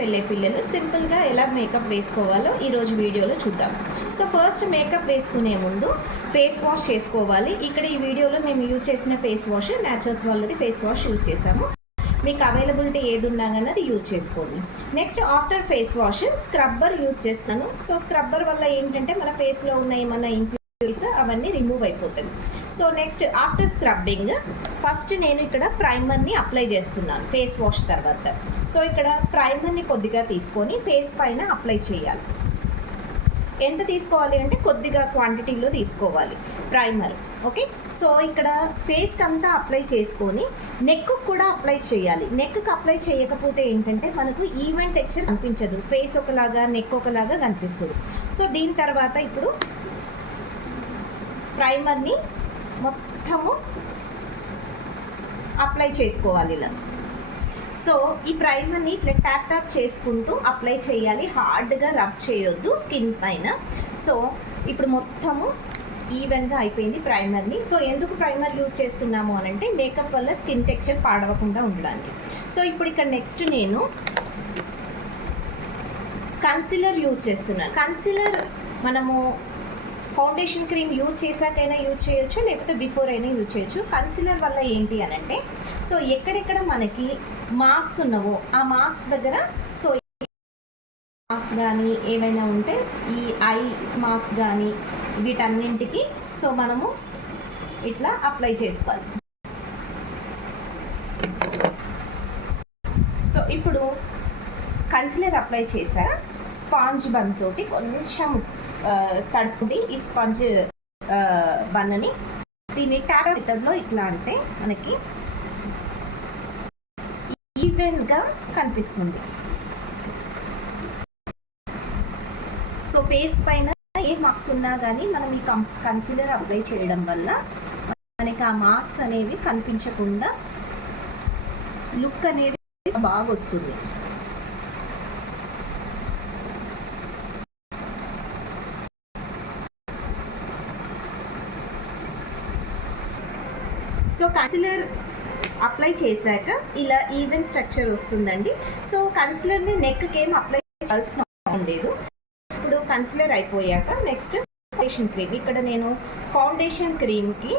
వెళ్ళే పిల్లలు సింపుల్గా ఎలా మేకప్ వేసుకోవాలో ఈరోజు వీడియోలో చూద్దాం. సో ఫస్ట్ మేకప్ వేసుకునే ముందు ఫేస్ వాష్ చేసుకోవాలి. ఇక్కడ ఈ వీడియోలో మేము యూజ్ చేసిన ఫేస్ వాష్ న్యాచురల్స్ వాళ్ళది ఫేస్ వాష్ యూజ్ చేసాము. మీకు అవైలబిలిటీ ఏది ఉన్నా కానీ అది యూజ్ చేసుకోండి. Next after face wash scrubber use చేస్తాను. సో స్క్రబ్బర్ వల్ల ఏంటంటే మన ఫేస్లో ఉన్న ఏమన్నా ఇంప్యూరిటీస్ అవన్నీ రిమూవ్ అయిపోతాయి. So next after scrubbing first నేను ఇక్కడ ప్రైమర్ని అప్లై చేస్తున్నాను ఫేస్ వాష్ తర్వాత. సో ఇక్కడ ప్రైమర్ని కొద్దిగా తీసుకొని ఫేస్ పైన అప్లై చేయాలి. ఎంత తీసుకోవాలి అంటే కొద్దిగా క్వాంటిటీలో తీసుకోవాలి ప్రైమర్. ఓకే, సో ఇక్కడ ఫేస్కి అంతా అప్లై చేసుకొని నెక్కు కూడా అప్లై చేయాలి. నెక్కి అప్లై చేయకపోతే ఏంటంటే మనకు ఈవెన్ టెక్స్చర్ కనిపించదు, ఫేస్ ఒకలాగా నెక్ ఒకలాగా కనిపిస్తుంది. సో దీని తర్వాత ఇప్పుడు ప్రైమర్ని మొత్తము అప్లై చేసుకోవాలి ఇలా. సో ఈ ప్రైమర్ని ఇట్లా ట్యాప్ చేసుకుంటూ అప్లై చేయాలి, హార్డ్గా రబ్ చేయొద్దు స్కిన్ పైన. సో ఇప్పుడు మొత్తము ఈవెన్గా అయిపోయింది ప్రైమర్ని. సో ఎందుకు ప్రైమర్ యూజ్ చేస్తున్నాము అని అంటే మేకప్ వల్ల స్కిన్ టెక్స్చర్ పాడవకుండా ఉండడానికి. సో ఇప్పుడు ఇక్కడ నెక్స్ట్ నేను కన్సీలర్ యూజ్ చేస్తున్నాను. కన్సీలర్ మనము ఫౌండేషన్ క్రీమ్ యూజ్ చేశాకైనా యూజ్ చేయొచ్చు, లేకపోతే బిఫోర్ అయినా యూజ్ చేయొచ్చు. కన్సీలర్ వల్ల ఏంటి అని అంటే సో ఎక్కడెక్కడ మనకి మార్క్స్ ఉన్నవో ఆ మార్క్స్ దగ్గర, సో మార్క్స్ కానీ ఏవైనా ఉంటే ఈ ఐ మార్క్స్ కానీ వీటన్నింటికి సో మనము ఇట్లా అప్లై చేసుకోవాలి. సో ఇప్పుడు కన్సీలర్ అప్లై చేశాక స్పాంజ్ బన్ తోటి కొంచెం తడుపుండి ఈ స్పాంజ్ బన్నని దీన్ని ట్యాప్ మెథడ్లో ఇట్లా అంటే మనకి ఈవెన్గా కనిపిస్తుంది. సో ఫేస్ పైన ఏ మార్క్స్ ఉన్నా కానీ మనం ఈ కన్సీలర్ అప్లై చేయడం వల్ల మనకి ఆ మార్క్స్ అనేవి కనిపించకుండా లుక్ అనేది బాగా వస్తుంది. సో కన్సీలర్ అప్లై చేశాక ఇలా ఈవెన్ స్ట్రక్చర్ వస్తుందండి. సో కన్సీలర్ని నెక్కి ఏం అప్లై చేయాల్సిన అవసరం లేదు. ఇప్పుడు కన్సీలర్ అయిపోయాక నెక్స్ట్ ఫౌండేషన్ క్రీమ్. ఇక్కడ నేను ఫౌండేషన్ క్రీమ్కి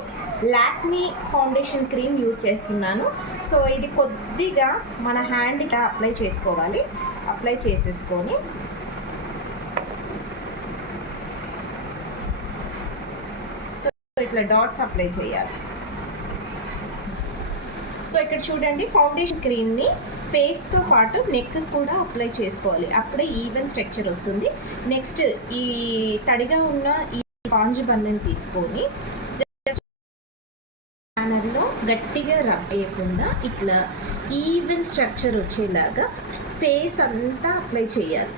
లాక్మీ ఫౌండేషన్ క్రీమ్ యూజ్ చేస్తున్నాను. సో ఇది కొద్దిగా మన హ్యాండ్కి అప్లై చేసుకోవాలి. అప్లై చేసేసుకొని సో ఇట్లా డాట్స్ అప్లై చేయాలి. సో ఇక్కడ చూడండి ఫౌండేషన్ క్రీమ్ని ఫేస్తో పాటు నెక్ కూడా అప్లై చేసుకోవాలి, అప్పుడే ఈవెన్ స్ట్రక్చర్ వస్తుంది. నెక్స్ట్ ఈ తడిగా ఉన్న ఈ స్పాంజ్ బన్నని తీసుకొని జస్ట్ ప్యానర్లో గట్టిగా రబ్ చేయకుండా ఇట్లా ఈవెన్ స్ట్రక్చర్ వచ్చేలాగా ఫేస్ అంతా అప్లై చేయాలి.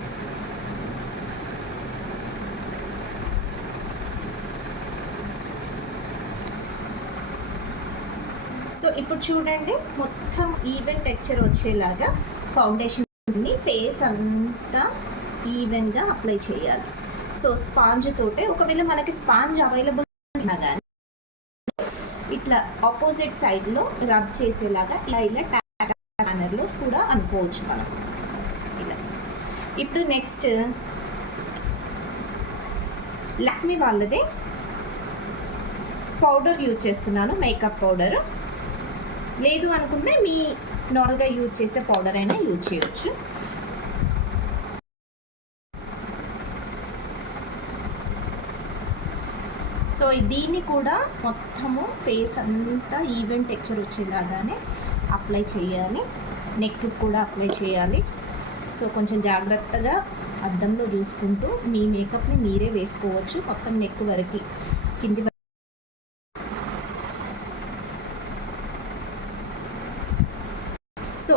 సో ఇప్పుడు చూడండి మొత్తం ఈవెన్ టెక్స్చర్ వచ్చేలాగా ఫౌండేషన్ని ఫేస్ అంతా ఈవెన్గా అప్లై చేయాలి. సో స్పాంజ్ తోటే, ఒకవేళ మనకి స్పాంజ్ అవైలబుల్ ఉన్నా కానీ ఇట్లా ఆపోజిట్ సైడ్లో రబ్ చేసేలాగా ఇలా ప్యానర్లో కూడా అనుకోవచ్చు మనం ఇలా. ఇప్పుడు నెక్స్ట్ లాక్మీ వాళ్ళదే పౌడర్ యూజ్ చేస్తున్నాను, మేకప్ పౌడర్. లేదు అనుకుంటే మీ నార్మల్గా యూజ్ చేసే పౌడర్ అయినా యూజ్ చేయొచ్చు. సో దీన్ని కూడా మొత్తము ఫేస్ అంతా ఈవెన్ టెక్స్చర్ వచ్చేలాగానే అప్లై చేయాలి, నెక్ కూడా అప్లై చేయాలి. సో కొంచెం జాగ్రత్తగా అద్దంలో చూసుకుంటూ మీ మేకప్ని మీరే వేసుకోవచ్చు మొత్తం నెక్ వరకు కింది. సో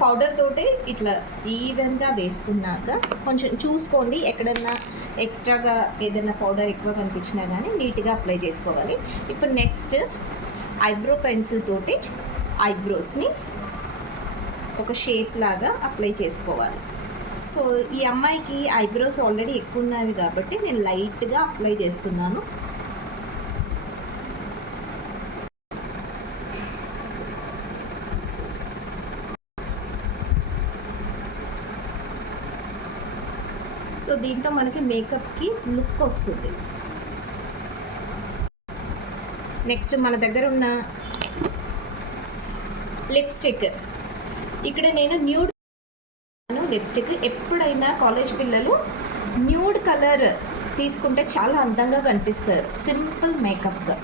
పౌడర్ తోటి ఇట్లా ఈవెన్గా వేసుకున్నాక కొంచెం చూసుకోండి, ఎక్కడన్నా ఎక్స్ట్రాగా ఏదైనా పౌడర్ ఎక్కువ కనిపించినా కానీ నీట్గా అప్లై చేసుకోవాలి. ఇప్పుడు నెక్స్ట్ ఐబ్రో పెన్సిల్ తోటి ఐబ్రోస్ని ఒక షేప్ లాగా అప్లై చేసుకోవాలి. సో ఈ అమ్మాయికి ఐబ్రోస్ ఆల్రెడీ ఎక్కువ ఉన్నవి కాబట్టి నేను లైట్గా అప్లై చేస్తున్నాను. సో దీంతో మనకి మేకప్కి లుక్ వస్తుంది. నెక్స్ట్ మన దగ్గర ఉన్న లిప్స్టిక్. ఇక్కడ నేను న్యూడ్ లిప్స్టిక్. ఎప్పుడైనా కాలేజ్ పిల్లలు న్యూడ్ కలర్ తీసుకుంటే చాలా అందంగా కనిపిస్తారు సింపుల్ మేకప్గా.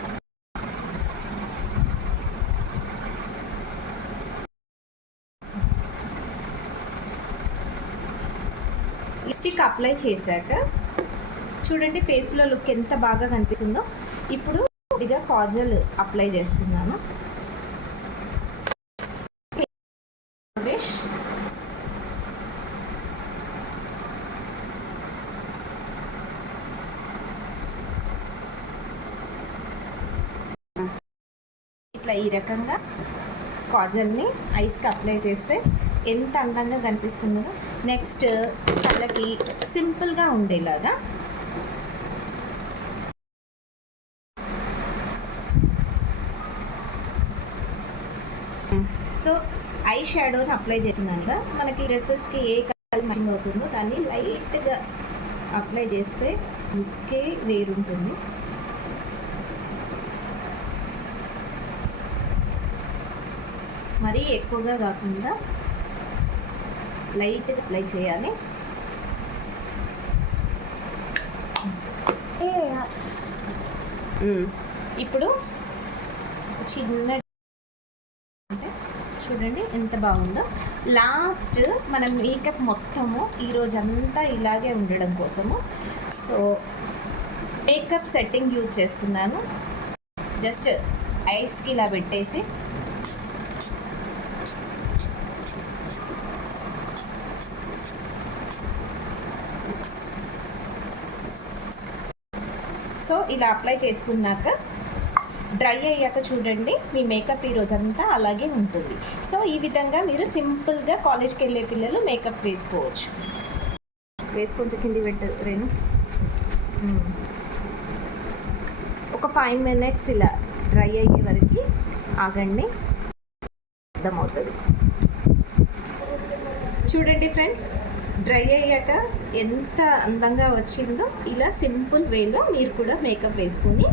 లిప్స్టిక్ అప్లై చేశాక చూడండి ఫేస్లో లుక్ ఎంత బాగా కనిపిస్తుందో. ఇప్పుడు కొద్దిగా కాజల్ అప్లై చేస్తున్నాను. ఇట్లా ఈ రకంగా కాజల్ని ఐస్కి అప్లై చేస్తే ఎంత అందంగా కనిపిస్తుందో. నెక్స్ట్ కళ్ళకి సింపుల్గా ఉండేలాగా సో ఐ షాడోని అప్లై చేసినాక మనకి డ్రెస్సెస్కి ఏ కలర్ మ్యాచింగ్ అవుతుందో దాన్ని లైట్గా అప్లై చేస్తే లుక్కే వేరుంటుంది. మరీ ఎక్కువగా కాకుండా లైట్గా అప్లై చేయాలి. ఇప్పుడు చిన్న అంటే చూడండి ఎంత బాగుందో. లాస్ట్ మనం మేకప్ మొత్తము ఈరోజు అంతా ఇలాగే ఉండడం కోసము సో మేకప్ సెట్టింగ్ యూజ్ చేస్తున్నాను. జస్ట్ ఐస్కి ఇలా పెట్టేసి సో ఇలా అప్లై చేసుకున్నాక డ్రై అయ్యాక చూడండి మీ మేకప్ ఈరోజంతా అలాగే ఉంటుంది. సో ఈ విధంగా మీరు సింపుల్గా కాలేజ్కి వెళ్ళే పిల్లలు మేకప్ వేసుకోవచ్చు. కొంచెం కింది పెట్టరేను. ఒక 5 minutes ఇలా డ్రై అయ్యే వరకు ఆగండి, అర్థమవుతుంది. చూడండి ఫ్రెండ్స్, డ్రై అయ్యాక ఎంత అందంగా వచ్చిందో. ఇలా సింపుల్ వేలో మీరు కూడా మేకప్ వేసుకొని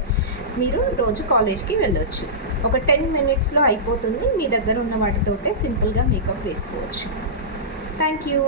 మీరు రోజు కాలేజ్కి వెళ్ళొచ్చు. ఒక 10 minutesలో అయిపోతుంది. మీ దగ్గర ఉన్న వాటితోటే సింపుల్గా మేకప్ వేసుకోవచ్చు. Thank you.